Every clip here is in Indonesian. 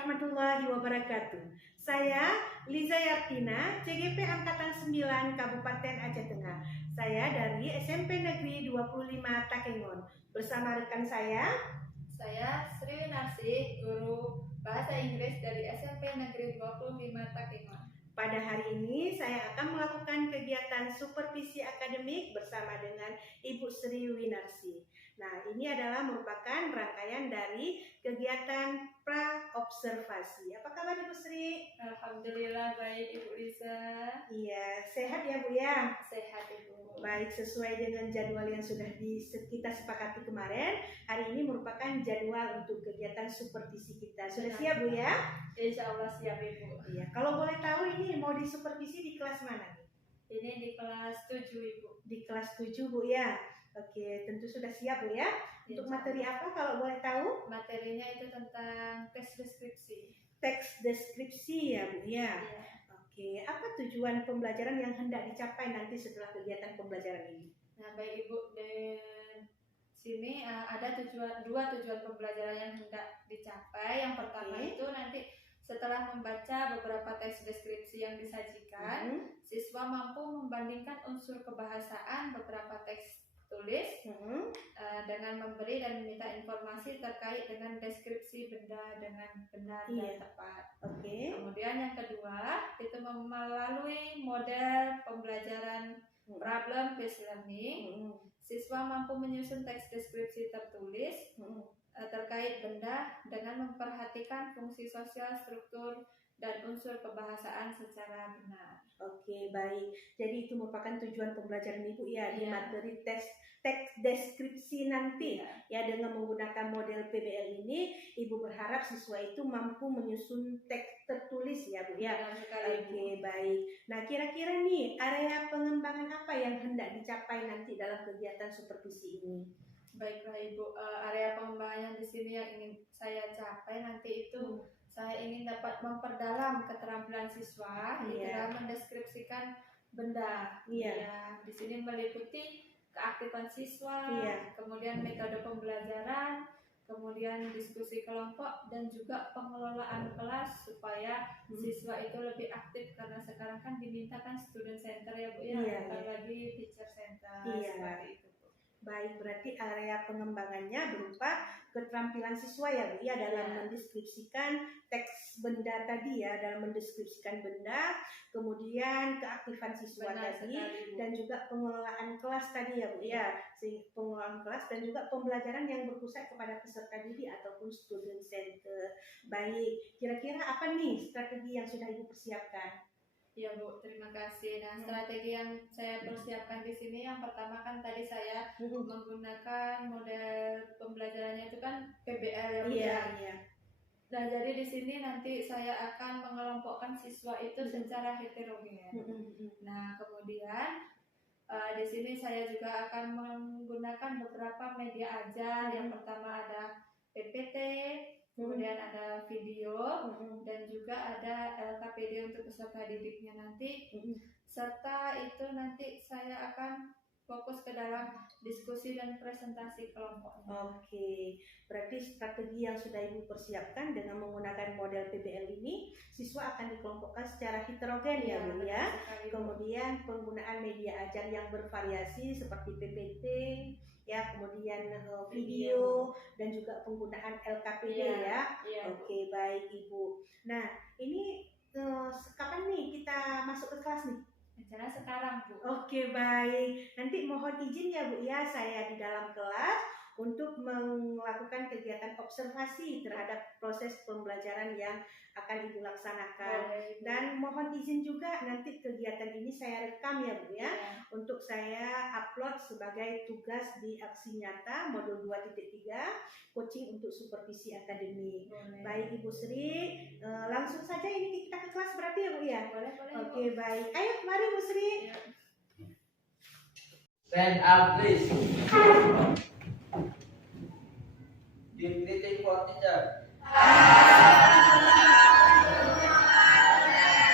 warahmatullahi wabarakatuh. Saya Liza Yartina, CGP Angkatan 9 Kabupaten Aceh Tengah. Saya dari SMP Negeri 25 Takengon. Bersama rekan saya Sri Winarsi, guru Bahasa Inggris dari SMP Negeri 25 Takengon. Pada hari ini saya akan melakukan kegiatan supervisi akademik bersama dengan Ibu Sri Winarsi. Nah, ini adalah merupakan rangkaian dari kegiatan pra-observasi. Apa kabar Ibu Sri? Alhamdulillah baik Ibu Liza. Iya, sehat ya Bu ya? Sehat Ibu. Baik, sesuai dengan jadwal yang sudah kita sepakati kemarin, hari ini merupakan jadwal untuk kegiatan supervisi kita. Sudah siap Bu ya? Insya Allah siap Ibu. Iya, kalau boleh tahu ini mau disupervisi di kelas mana nih? Ini di kelas 7 Ibu. Di kelas 7 Bu ya? Oke, tentu sudah siap Bu ya? Untuk materi apa kalau boleh tahu? Materinya itu tentang tes deskripsi. Teks deskripsi ya Bu ya? Iya. Oke, apa tujuan pembelajaran yang hendak dicapai nanti setelah kegiatan pembelajaran ini? Nah baik Ibu, di sini ada dua tujuan pembelajaran yang hendak dicapai. Yang pertama itu nanti setelah membaca beberapa teks deskripsi yang disajikan, siswa mampu membandingkan unsur kebahasaan beberapa teks tulis dengan memberi dan meminta informasi terkait dengan deskripsi benda dengan benar dan tepat. Kemudian yang kedua itu melalui model pembelajaran problem based learning, siswa mampu menyusun teks deskripsi tertulis terkait benda dengan memperhatikan fungsi sosial, struktur, dan unsur kebahasaan secara benar. Oke, baik. Jadi itu merupakan tujuan pembelajaran Ibu ya di materi teks deskripsi nanti. Ya, dengan menggunakan model PBL ini, Ibu berharap siswa itu mampu menyusun teks tertulis ya Bu ya. Oke, baik. Nah, kira-kira nih area pengembangan apa yang hendak dicapai nanti dalam kegiatan supervisi ini? Baiklah Ibu, area pengembangan di sini yang ingin saya capai nanti itu saya ingin dapat memperdalam keterampilan siswa di dalam mendeskripsikan benda. Ya, di sini meliputi keaktifan siswa, kemudian metode pembelajaran, kemudian diskusi kelompok dan juga pengelolaan kelas supaya siswa itu lebih aktif, karena sekarang kan dimintakan student center ya Bu ya, bukan lagi teacher center seperti itu. Baik, berarti area pengembangannya berupa keterampilan siswa ya Bu ya dalam mendeskripsikan teks benda tadi ya, dalam mendeskripsikan benda, kemudian keaktifan siswa tadi dan juga pengelolaan kelas tadi ya Bu ya, pengelolaan kelas dan juga pembelajaran yang berpusat kepada peserta didik ataupun student center. Baik, kira-kira apa nih strategi yang sudah Ibu persiapkan? Ya Bu, terima kasih. Nah, strategi yang saya persiapkan di sini yang pertama kan tadi saya menggunakan model pembelajarannya itu kan PBL ya Bu. Nah, jadi di sini nanti saya akan mengelompokkan siswa itu secara heterogen. Nah, kemudian di sini saya juga akan menggunakan beberapa media ajar. Yang pertama ada PPT, kemudian ada video, dan juga ada LKPD untuk peserta didiknya nanti, serta itu nanti saya akan fokus ke dalam diskusi dan presentasi kelompoknya. Oke, berarti strategi yang sudah Ibu persiapkan dengan menggunakan model PBL ini, siswa akan dikelompokkan secara heterogen ya Bu ya. Kemudian penggunaan media ajar yang bervariasi seperti PPT, ya, kemudian video dan juga penggunaan LKPD ya. Oke, baik Ibu. Nah, ini kapan nih kita masuk ke kelas nih? Rencana sekarang Bu. Oke, baik. Nanti mohon izin ya Bu ya, saya di dalam kelas untuk melakukan kegiatan observasi terhadap proses pembelajaran yang akan Ibu laksanakan. Dan mohon izin juga nanti kegiatan ini saya rekam ya Bu ya, untuk saya upload sebagai tugas di aksi nyata modul 2.3 coaching untuk supervisi akademik. Baik Ibu Sri, langsung saja ini kita ke kelas berarti ya Bu ya? Boleh. Oke, baik. Ayo mari Bu Sri. Stand up please. Give greeting for teacher.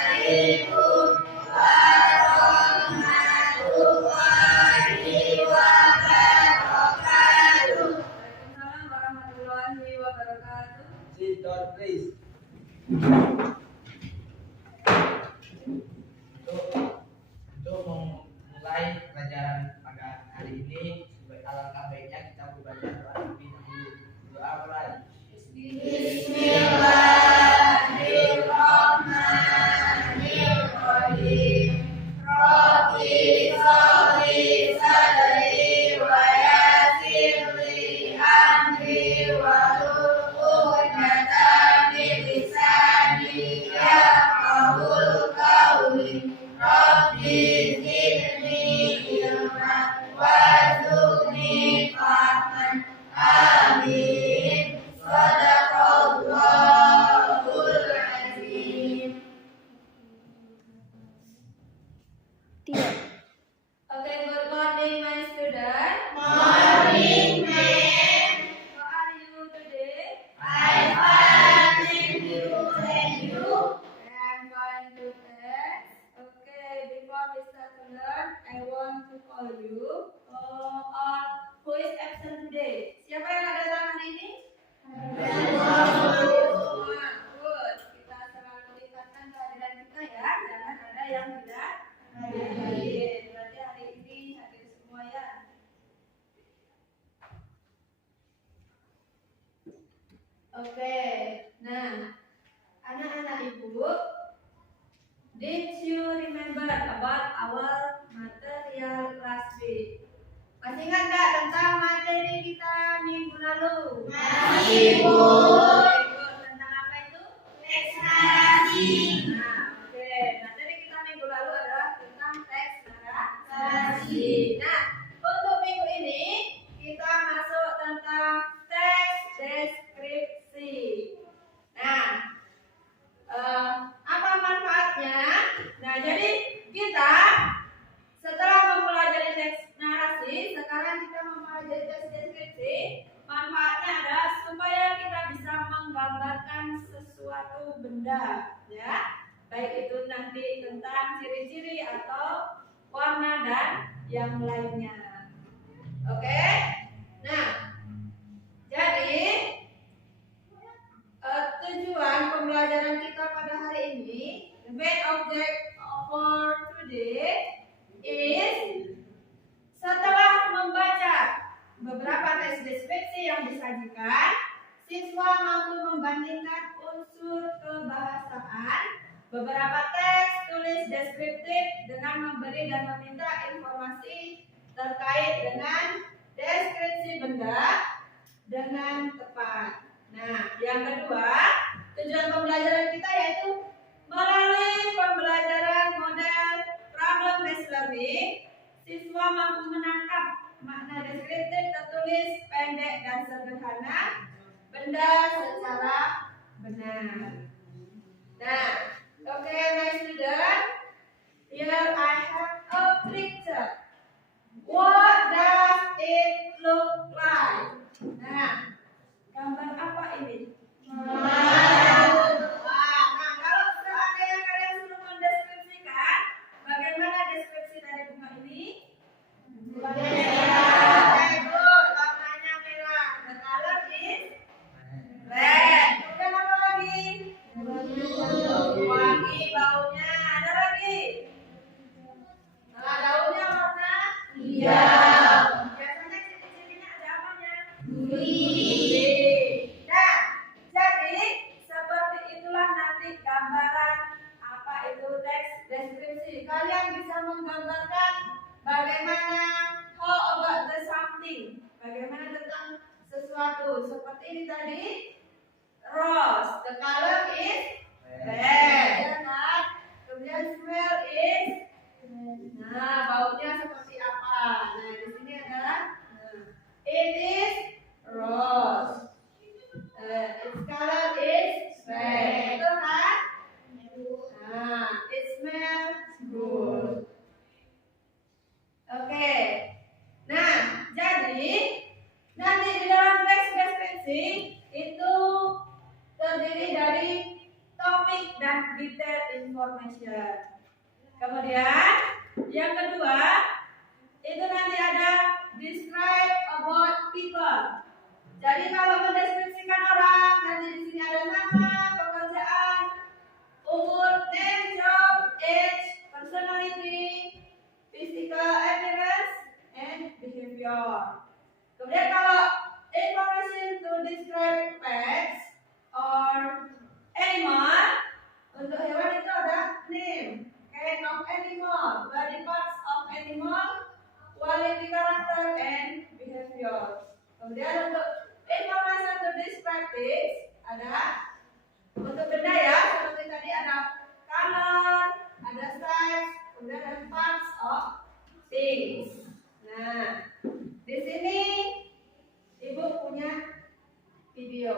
Assalamualaikum warahmatullahi wabarakatuh. Waalaikumsalam warahmatullahi wabarakatuh. Sit down please. Untuk memulai pelajaran pada hari ini, alangkah baiknya kita membaca doa terlebih dahulu. Doa mulai. Bismillahirrahmanirrahim. Rabbi sholli sadri wa yassir li amri wahlul 'uqdatam min lisani yafqahul qawli. Rabbi zidni ilman warzuqni fahman. Amin. Shadaqallahul azim. Okay, good morning, my student. Morning, ma'am. How are you today? I'm fine, thank you. And you? I'm fine too, thanks. Okay, before we start to learn, I want to call you. Or who is absent today? Siapa yang ada tangan ini? Semua. Good. Kita selalu tingkatkan kehadiran kita ya. Jangan ada yang tidak hadir. Berarti hari ini hadir semua ya. Oke. Nah, anak-anak ibu, did you remember about our material last week? Masih ingat nggak tentang materi kita minggu lalu? Masih, Bu. Tentang apa itu? Teks narasi. Nah, oke. Materi kita minggu lalu adalah tentang teks narasi. Nah, untuk minggu ini kita masuk tentang teks deskripsi. Nah, apa manfaatnya? Nah, jadi kita setelah mempelajari teks narasi, sekarang kita mempelajari teks deskripsi. Manfaatnya adalah supaya kita bisa menggambarkan sesuatu benda, ya. Baik itu nanti tentang ciri-ciri atau warna dan yang lainnya. Oke? Nah, jadi tujuan pembelajaran kita pada hari ini, the main object for today is setelah membaca beberapa teks deskripsi yang disajikan, siswa mampu membandingkan unsur kebahasaan beberapa teks tulis deskriptif dengan memberi dan meminta informasi terkait dengan deskripsi benda dengan tepat. Nah, yang kedua, tujuan pembelajaran kita yaitu melalui pembelajaran model problem based learning, siswa mampu menangkap makna deskriptif tertulis pendek dan sederhana benda secara benar. Nah, okay, my student, here I have a picture. What does it look like? Nah, gambar apa ini? Nah, kalau seandainya kalian suruh mendeskripsikan, bagaimana deskripsi dari bunga ini? Warnanya merah. The color is red. Kemudian apa lagi? Wangi, baunya. Ada lagi? Nah, daunnya warna hijau. Biasanya ciri-cirinya ada apanya? Duri. Nah, jadi seperti itulah nanti gambaran apa itu teks deskripsi. Kalian bisa menggambarkan bagaimana how about the something, bagaimana tentang sesuatu. Seperti ini tadi, rose, the color is red, ya kan? Kemudian smell is, nah baunya seperti apa? Nah di sini adalah, it is rose, its color is red, betul kan? Nah, it smells good. Oke. Nah, jadi nanti di dalam teks deskripsi itu terdiri dari topik dan detail information. Kemudian yang kedua itu nanti ada describe about people. Jadi kalau mendeskripsikan orang, nanti di sini ada nama, pekerjaan, and behavior. Kemudian untuk informasi untuk this practice ada untuk benda ya, seperti tadi ada color, ada size, kemudian ada parts of things. Nah, di sini Ibu punya video.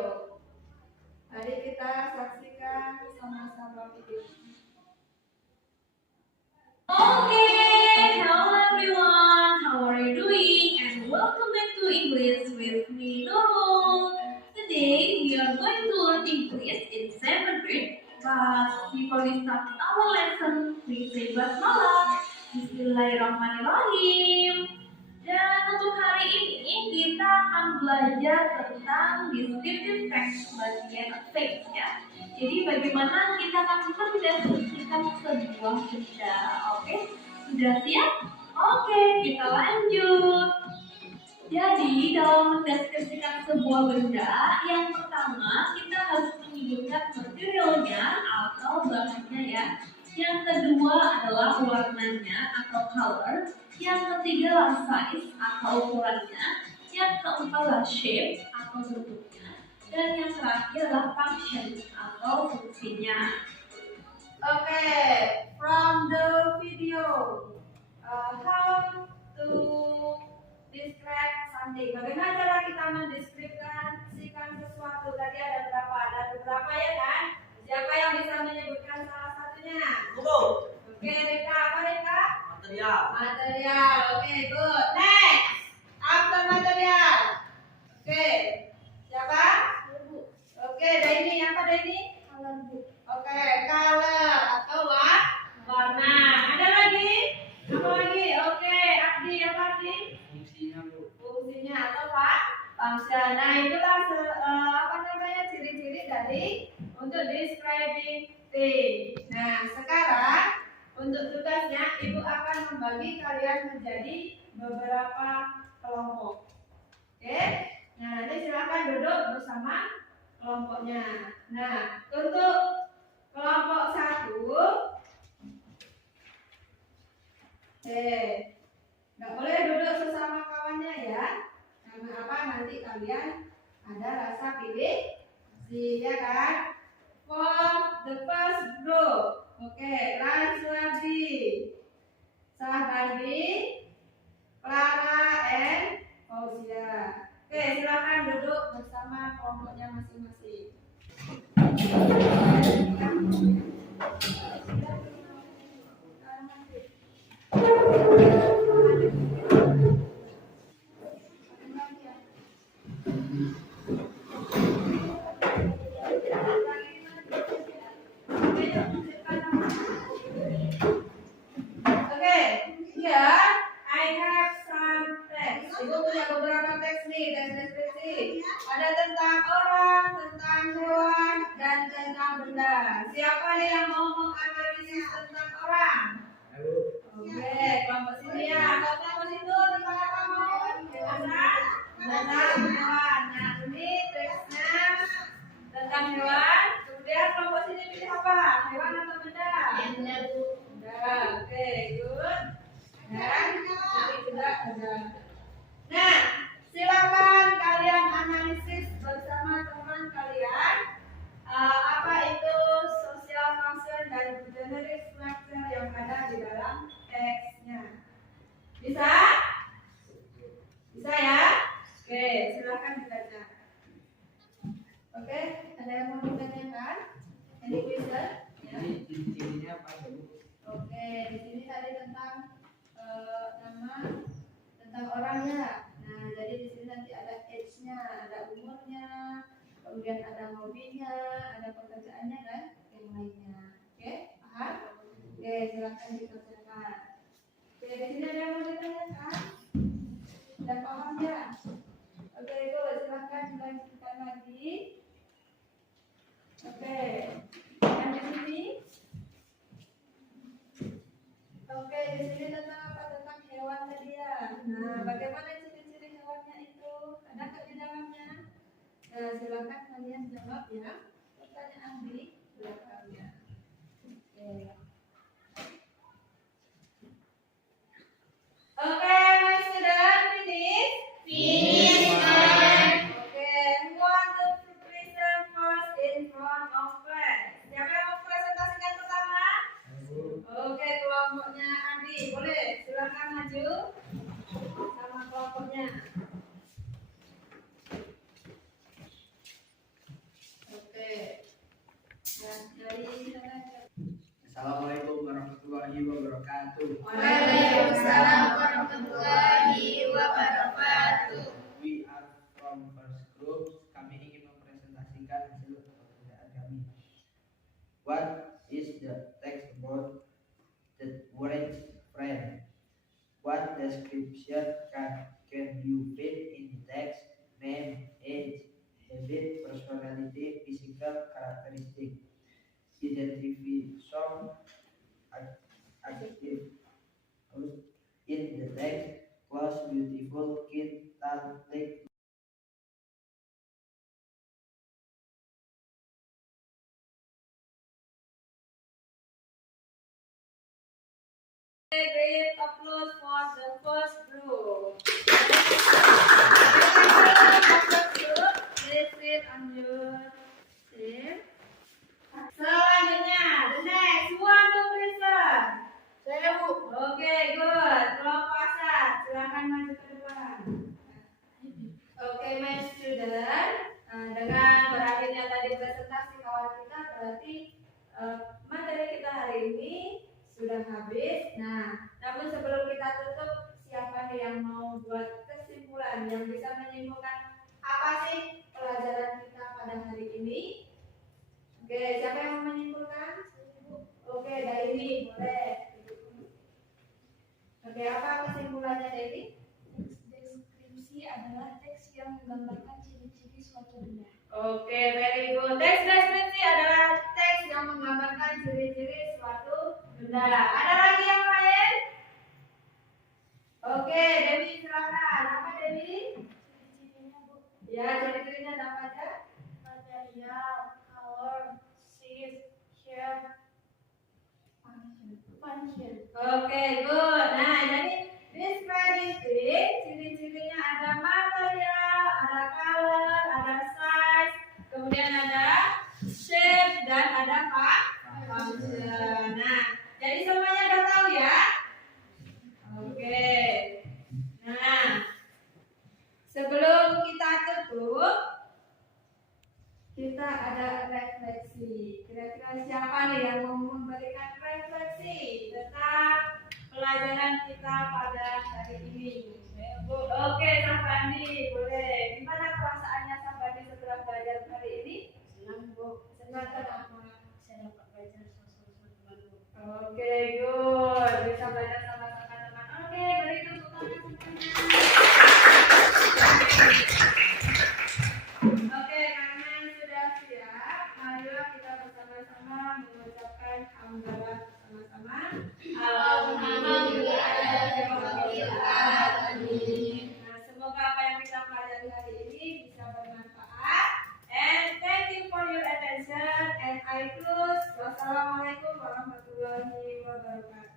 Mari kita saksikan sama-sama videonya. Okay, hello everyone, how are you doing? And welcome back to English with me, Nurul. Today we are going to learn English in 7th grade. But before we start our lesson, please say basmalah. Bismillahirrahmanirrahim. Dan untuk hari ini kita akan belajar tentang descriptive text bagian text ya. Jadi bagaimana kita akan mendeskripsikan sebuah benda. Oke, sudah siap? Oke, kita lanjut. Jadi dalam mendeskripsikan sebuah benda, yang pertama kita harus menyebutkan materialnya atau bahannya ya. Yang kedua adalah warnanya atau color. Yang ketiga adalah size atau ukurannya. Yang keempat adalah shape atau bentuknya. Dan yang terakhir adalah function atau fungsinya. Okay, from the video, how to describe something. Bagaimana cara kita mendeskripsikan sesuatu? Tadi ada beberapa ya kan? Siapa yang bisa menyebutkan salah satunya? Oke, Rika, apa Rika? Material. Oke, good. Next, after material. Oke, siapa? Oke, Daini, apa Daini? Oke, color atau warna. Ada lagi? Apa lagi? Oke, Abdi, apa Abdi? Fungsinya atau apa? Function. Nah, itulah ciri-ciri dari untuk describing thing. Nah, sekarang untuk tugasnya Ibu akan membagi kalian menjadi beberapa kelompok. Oke? Nah, nanti silakan duduk bersama kelompoknya. Nah, untuk kelompok 1, nggak boleh duduk sesama kawannya ya. Karena apa? Nanti kalian ada rasa pilih, ya kan? For the first group, oke, Ranswadi, Sahabi, Clara, and Fauzia. Oke, silakan duduk bersama kelompoknya masing-masing. Ada tentang orang, tentang hewan, dan tentang benda. Siapa yang mau menganalisis tentang orang? Oke, kelompok sini ya. Kelompok situ tentang apa mau? Hewan, tentang hewan. Nah, ini teksnya tentang hewan. Kemudian kelompok sini pilih apa? Hewan atau benda? Benda. Oke, good. Dan ini juga ada. Nah, silakan kalian analisis bersama teman kalian apa itu social function dan generic structure yang ada di dalam teksnya. Bisa? Bisa ya? Oke, silakan dibaca. Oke, ada yang mau ditanyakan? Any question? Ya. Ciri-cirinya apa dulu? Oke, di sini tadi tentang nama, tentang orangnya. Nah, jadi di sini nanti ada age-nya, ada umurnya, kemudian ada hobinya, ada pekerjaannya dan yang lainnya. Oke, paham? Oke, silakan dikerjakan. Oke, di sini ada yang mau ditanyakan? Sudah paham ya? Oke, itu silakan dilanjutkan lagi. Oke, yang di sini. Oke, di sini tentang apa? Tentang hewan tadi ya. Nah, bagaimana ciri-ciri hewannya itu? Ada nggak di dalamnya? Nah, silakan kalian jawab ya. Pertanyaan di belakangnya. Oke. Oke, my student, finish. wabarakatuh. Waalaikumsalam warahmatullahi wabarakatuh. We are from first group. Kami ingin mempresentasikan hasil pekerjaan kami. What is the text about the orange friend? What description can you fit in the text? Name, age, habit, personality, physical characteristic. Identify some adjective in the text. Close, beautiful, cute, tall, thick. Great applause for the first group. Please sit on your seat. Selanjutnya, the next one to listen. Saya Bu. Oke, good. Kelompok Asad, silakan maju ke depan. Oke, my student. Dengan berakhirnya tadi presentasi kawan kita, berarti materi kita hari ini sudah habis. Nah, namun sebelum kita tutup, siapa nih yang mau buat kesimpulan yang bisa menyimpulkan apa sih pelajaran kita pada hari ini? Oke, siapa yang mau menyimpulkan? Oke, dari ini boleh. Oke, apa kesimpulannya Dewi? Deskripsi adalah teks yang menggambarkan ciri-ciri suatu benda. Oke, very good. Teks deskripsi adalah teks yang menggambarkan ciri-ciri suatu benda. Ada lagi yang lain? Oke, Dewi silakan. Apa Dewi? Ciri-cirinya Bu, Ya, ciri-cirinya apa aja? material, color, size, shape, function. Oke, good. Nah, jadi deskripsi ciri-cirinya ada material, ada color, ada size, kemudian ada shape dan ada function. Nah, jadi semuanya udah tahu ya? Oke. Nah, sebelum kita tutup, kita ada refleksi. Kira-kira siapa nih yang mau memberikan refleksi tentang pelajaran kita pada hari ini? Oke, Safandi, boleh. Gimana perasaannya Safandi setelah belajar hari ini? Senang Bu, Senang kenapa? saya dapat belajar sesuatu baru. Oke, good. Bisa belajar sama-sama teman. Oke, beri tepuk tangan semuanya. Oke, karena sudah siap, marilah kita bersama-sama mengucapkan hamdalah bersama-sama. Alhamdulillahirobbilalamin. Nah, semoga apa yang kita pelajari hari ini bisa bermanfaat. And thank you for your attention. And I close. Wassalamualaikum warahmatullahi wabarakatuh.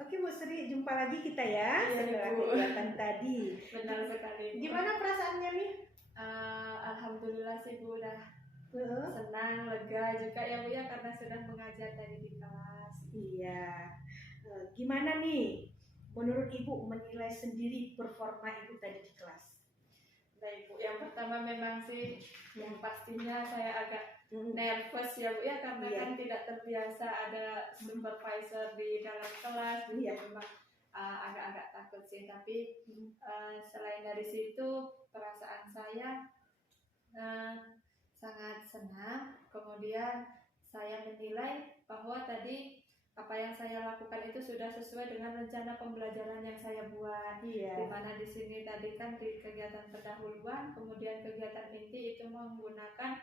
Oke Bu Sri, jumpa lagi kita ya Iya, setelah Bu. kegiatan tadi. Benar sekali. Bu. Gimana perasaannya nih? Alhamdulillah sih Bu udah Heeh. senang, lega juga ya Bu ya karena sudah mengajar tadi di kelas. Iya. Gimana nih? Menurut Ibu menilai sendiri performa Ibu tadi di kelas? Baik Bu, yang pertama memang sih yang pastinya saya agak nervous ya Bu ya karena Iya. kan tidak terbiasa ada supervisor di dalam kelas gitu. Iya. Memang agak-agak takut sih, tapi selain dari situ perasaan saya sangat senang. Kemudian saya menilai bahwa tadi apa yang saya lakukan itu sudah sesuai dengan rencana pembelajaran yang saya buat. Di Iya. mana di sini tadi kan di kegiatan pendahuluan, kemudian kegiatan inti itu menggunakan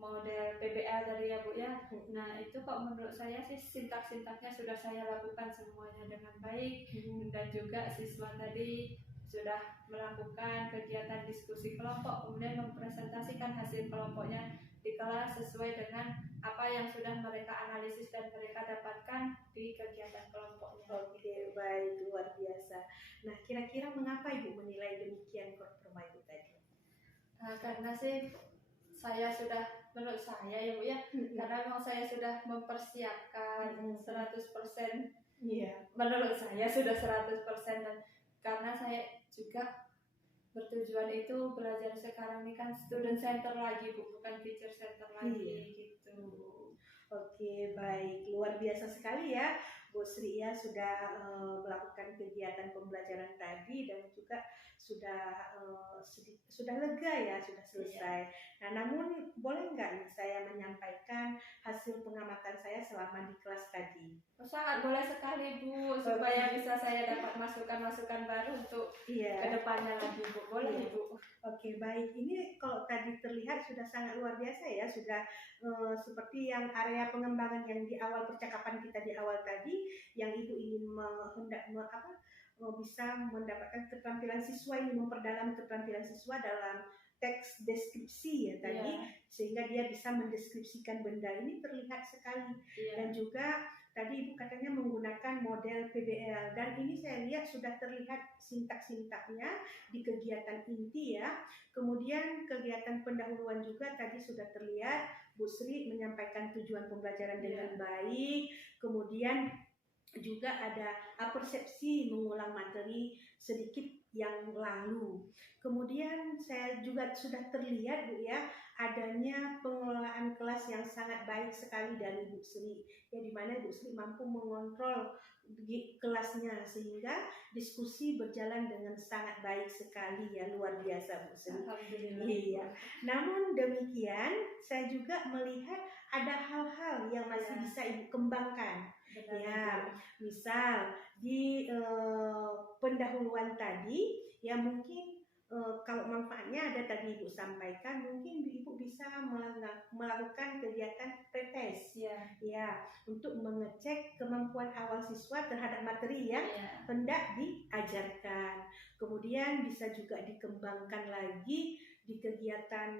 model PBL tadi ya Bu ya. Nah itu kok menurut saya sih sintak-sintaknya sudah saya lakukan semuanya dengan baik, dan juga siswa tadi sudah melakukan kegiatan diskusi kelompok, kemudian mempresentasikan hasil kelompoknya di kelas sesuai dengan apa yang sudah mereka analisis dan mereka dapatkan di kegiatan kelompoknya. Oke, baik, luar biasa. Nah, kira-kira mengapa Ibu menilai demikian performa Ibu tadi? Karena sih saya sudah, menurut saya ya Bu ya, karena memang saya sudah mempersiapkan 100%. Iya. Menurut saya sudah 100%, dan karena saya juga bertujuan itu belajar sekarang ini kan student center lagi Bu, bukan teacher center lagi gitu. Oke, baik. Luar biasa sekali ya, Bu Sri ya, sudah melakukan kegiatan pembelajaran tadi dan juga sudah lega ya, sudah selesai. Nah, namun boleh nggak nih saya menyampaikan hasil pengamatan saya selama di kelas tadi? Sangat boleh sekali Bu, supaya bisa saya dapat masukan-masukan baru untuk kedepannya lagi Bu. Boleh Bu. Oke, baik. Ini kalau tadi terlihat sudah sangat luar biasa ya, sudah seperti yang area pengembangan yang di awal percakapan kita di awal tadi, yang Ibu ingin bisa mendapatkan keterampilan siswa, ini memperdalam keterampilan siswa dalam teks deskripsi ya tadi, sehingga dia bisa mendeskripsikan benda ini terlihat sekali. Dan juga tadi Ibu katanya menggunakan model PBL, dan ini saya lihat sudah terlihat sintak-sintaknya di kegiatan inti ya. Kemudian kegiatan pendahuluan juga tadi sudah terlihat Bu Sri menyampaikan tujuan pembelajaran dengan baik. Kemudian juga ada persepsi mengulang materi sedikit yang lalu. Kemudian saya juga sudah terlihat Bu ya, adanya pengelolaan kelas yang sangat baik sekali dari Bu Sri, ya di mana Bu Sri mampu mengontrol di kelasnya sehingga diskusi berjalan dengan sangat baik sekali ya, luar biasa Bu Sri. Alhamdulillah. Iya. Namun demikian saya juga melihat ada hal-hal yang masih bisa Ibu kembangkan. Ya, misal di pendahuluan tadi ya mungkin kalau manfaatnya ada tadi Ibu sampaikan, mungkin Ibu bisa melakukan kegiatan pretest ya untuk mengecek kemampuan awal siswa terhadap materi yang hendak diajarkan. Kemudian bisa juga dikembangkan lagi di kegiatan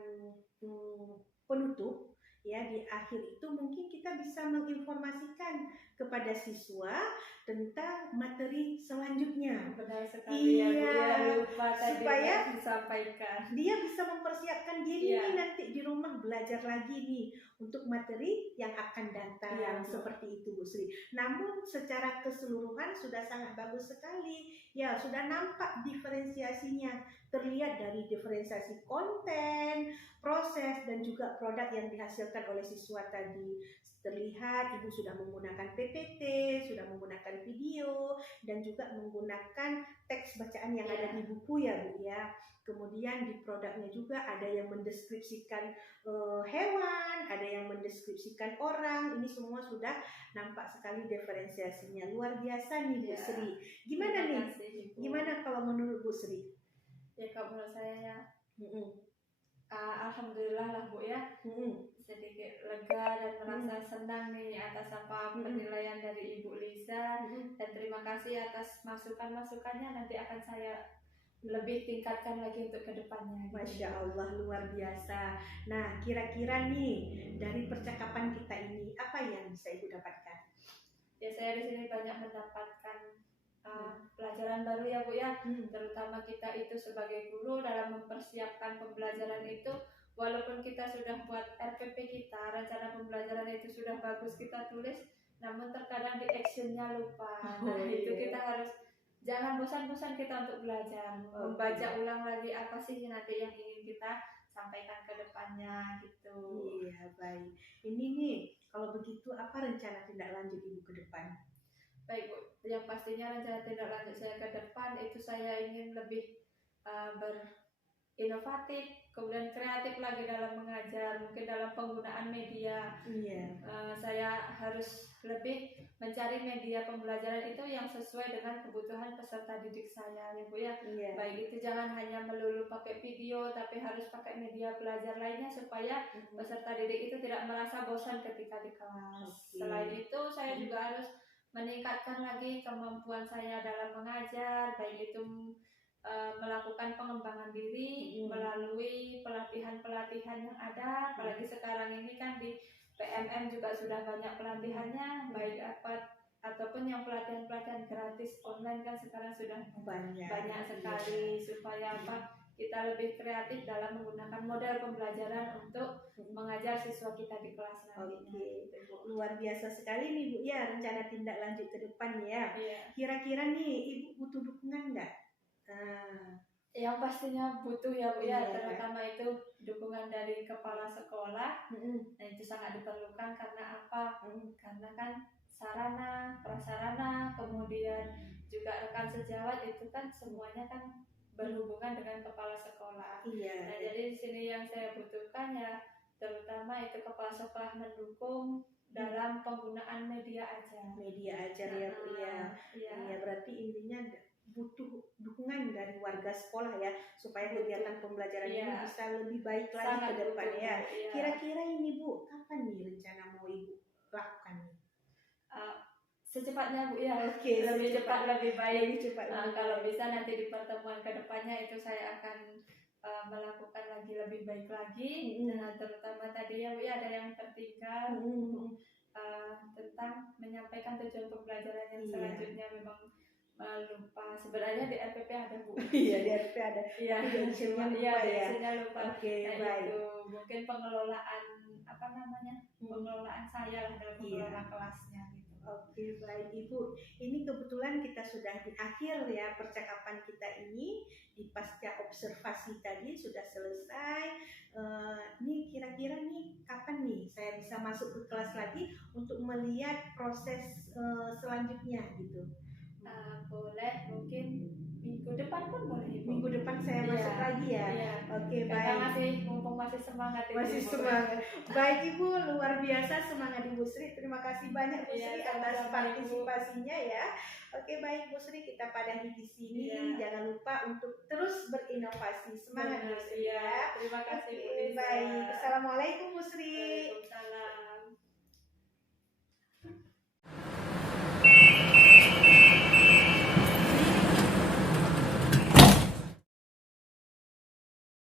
penutup ya, di akhir itu mungkin kita bisa menginformasikan kepada siswa tentang materi selanjutnya. Benar sekali ya, lupa tadi supaya disampaikan. Dia bisa mempersiapkan diri nih nanti di rumah belajar lagi nih untuk materi yang akan datang, seperti itu Bu Sri. Namun secara keseluruhan sudah sangat bagus sekali. Ya, sudah nampak diferensiasinya, terlihat dari diferensiasi konten, proses dan juga produk yang dihasilkan oleh siswa tadi. Terlihat Ibu sudah menggunakan PPT, sudah menggunakan video, dan juga menggunakan teks bacaan yang ada di buku ya Bu ya. Kemudian di produknya juga ada yang mendeskripsikan hewan, ada yang mendeskripsikan orang. Ini semua sudah nampak sekali diferensiasinya. Luar biasa nih Bu Sri. Gimana nih? Gimana kalau menurut Bu Sri? Ya kalau menurut saya ya, alhamdulillah lah Bu ya. Sedikit lega dan merasa senang nih atas apa penilaian dari Ibu Lisa, dan terima kasih atas masukan-masukannya, nanti akan saya lebih tingkatkan lagi untuk kedepannya. Masya Allah, luar biasa. Nah, kira-kira nih dari percakapan kita ini apa yang bisa Ibu dapatkan? Ya, saya di sini banyak mendapatkan pelajaran baru ya Bu ya, terutama kita itu sebagai guru dalam mempersiapkan pembelajaran itu. Walaupun kita sudah buat RPP kita, rencana pembelajaran itu sudah bagus kita tulis, namun terkadang di actionnya lupa. Nah, itu kita harus jangan bosan-bosan kita untuk belajar, membaca ulang lagi apa sih nanti yang ingin kita sampaikan ke depannya gitu. Iya, baik. Ini nih, kalau begitu apa rencana tindak lanjut Ibu ke depan? Baik Bu, yang pastinya rencana tindak lanjut saya ke depan itu saya ingin lebih inovatif, kemudian kreatif lagi dalam mengajar, mungkin dalam penggunaan media. Saya harus lebih mencari media pembelajaran itu yang sesuai dengan kebutuhan peserta didik saya ya Bu ya. Baik itu jangan hanya melulu pakai video, tapi harus pakai media belajar lainnya supaya peserta didik itu tidak merasa bosan ketika di kelas. Selain itu saya juga harus meningkatkan lagi kemampuan saya dalam mengajar, baik itu melakukan pengembangan diri melalui pelatihan-pelatihan yang ada, apalagi sekarang ini kan di PMM juga sudah banyak pelatihannya, baik ataupun yang pelatihan-pelatihan gratis online kan sekarang sudah banyak sekali, supaya kita lebih kreatif dalam menggunakan model pembelajaran untuk mengajar siswa kita di kelas nantinya. Luar biasa sekali nih Bu ya, rencana tindak lanjut ke depan ya. Kira-kira nih Ibu butuh dukungan nggak? Yang pastinya butuh ya Bu ya, Iya. terutama itu dukungan dari kepala sekolah. Mm-mm. Nah itu sangat diperlukan karena apa? Mm. Karena kan sarana, prasarana, kemudian juga rekan sejawat itu kan semuanya kan berhubungan dengan kepala sekolah. Iya. Nah jadi di sini yang saya butuhkan ya terutama itu kepala sekolah mendukung dalam penggunaan media aja. Media ajar ya Bu ya. Iya. Iya, berarti intinya butuh dukungan dari warga sekolah ya supaya kegiatan pembelajaran ini Iya. bisa lebih baik lagi Sangat ke depan butuh, ya. Bu. Iya. Kira-kira ini Bu, kapan nih rencana mau Ibu lakukan nih? Secepatnya Bu ya. Oke, Lebih cepat lebih baik. Lebih cepat. lebih Kalau baik. bisa nanti di pertemuan kedepannya itu saya akan melakukan lagi lebih baik lagi. Nah terutama tadi ya Bu ya ada yang tertinggal tentang menyampaikan tujuan pembelajaran yang Iya. selanjutnya memang lupa. Sebenarnya di RPP ada Bu. Iya, di RP ada. Iya, Tapi di Excel-nya lupa iya, di ya. Excel-nya lupa. Oke, Nah, baik. itu mungkin pengelolaan apa namanya? Pengelolaan saya lah dalam pengelola kelasnya gitu. Oke, baik Ibu. Ini kebetulan kita sudah di akhir ya percakapan kita ini di pasca observasi tadi sudah selesai. Nih kira-kira nih kapan nih saya bisa masuk ke kelas lagi untuk melihat proses selanjutnya gitu. Boleh mungkin minggu depan pun boleh Ibu. Minggu depan saya Iya. masuk lagi ya. Iya. Oke, Karena baik. mumpung masih semangat ini, Masih Ibu. semangat. Baik Ibu, luar biasa semangat Ibu Sri. Terima kasih banyak Bu Iya, Sri atas sama-sama, partisipasinya ya. Oke, baik Bu Sri, kita padahi di sini. Iya. Jangan lupa untuk terus berinovasi. Semangat Bu Sri Iya. ya. Terima kasih Bu Oke, Lisa. baik. Assalamualaikum Bu Sri.